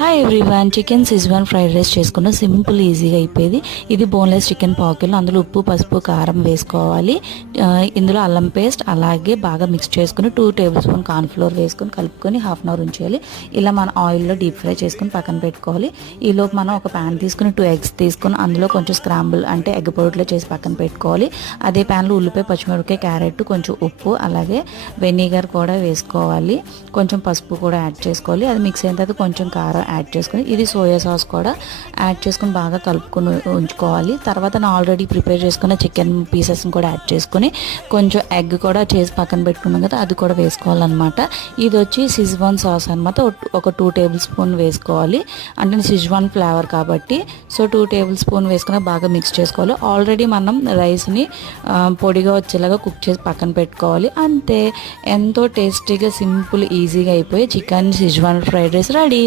Hi everyone, chicken Schezwan fried rice చేసుకున్న simple ఈజీగా అయిపోయేది. ఇది బోన్లెస్ చికెన్ పావుకిలో. అందులో ఉప్పు, పసుపు, కారం వేసుకోవాలి. ఇందులో అల్లం పేస్ట్ అలాగే బాగా మిక్స్ చేసుకుని 2 టేబుల్ స్పూన్ కార్న్ఫ్లోర్ వేసుకొని కలుపుకొని హాఫ్ అన్ అవర్ ఉంచేయాలి. ఇలా మన ఆయిల్లో డీప్ ఫ్రై చేసుకుని పక్కన పెట్టుకోవాలి. ఈలోపు మనం ఒక ప్యాన్ తీసుకుని 2 ఎగ్స్ తీసుకుని అందులో కొంచెం స్క్రాంబుల్ అంటే ఎగ్ పౌడర్లో చేసి పక్కన పెట్టుకోవాలి. అదే ప్యాన్లో ఉల్లిపాయ, పచ్చిమిరపకాయ, క్యారెట్, కొంచెం ఉప్పు అలాగే వెనిగర్ కూడా వేసుకోవాలి. కొంచెం పసుపు కూడా యాడ్ చేసుకోవాలి. అది మిక్స్ అయిన తర్వాత కొంచెం కారం యాడ్ చేసుకొని ఇది సోయా సాస్ కూడా యాడ్ చేసుకొని బాగా కలుపుకొని ఉంచుకోవాలి. తర్వాత నేను ఆల్రెడీ ప్రిపేర్ చేసుకున్న చికెన్ పీసెస్ని కూడా యాడ్ చేసుకొని కొంచెం ఎగ్ కూడా చేసి పక్కన పెట్టుకున్నాం కదా, అది కూడా వేసుకోవాలన్నమాట. ఇది వచ్చి సిజ్వాన్ సాస్ అనమాట. ఒక 2 టేబుల్ స్పూన్ వేసుకోవాలి. అంటే సిజ్వాన్ ఫ్లేవర్ కాబట్టి 2 టేబుల్ స్పూన్ వేసుకుని బాగా మిక్స్ చేసుకోవాలి. ఆల్రెడీ మనం రైస్ని పొడిగా వచ్చేలాగా కుక్ చేసి పక్కన పెట్టుకోవాలి. అంతే, ఎంతో టేస్టీగా సింపుల్ ఈజీగా అయిపోయి chicken Schezwan fried rice ready.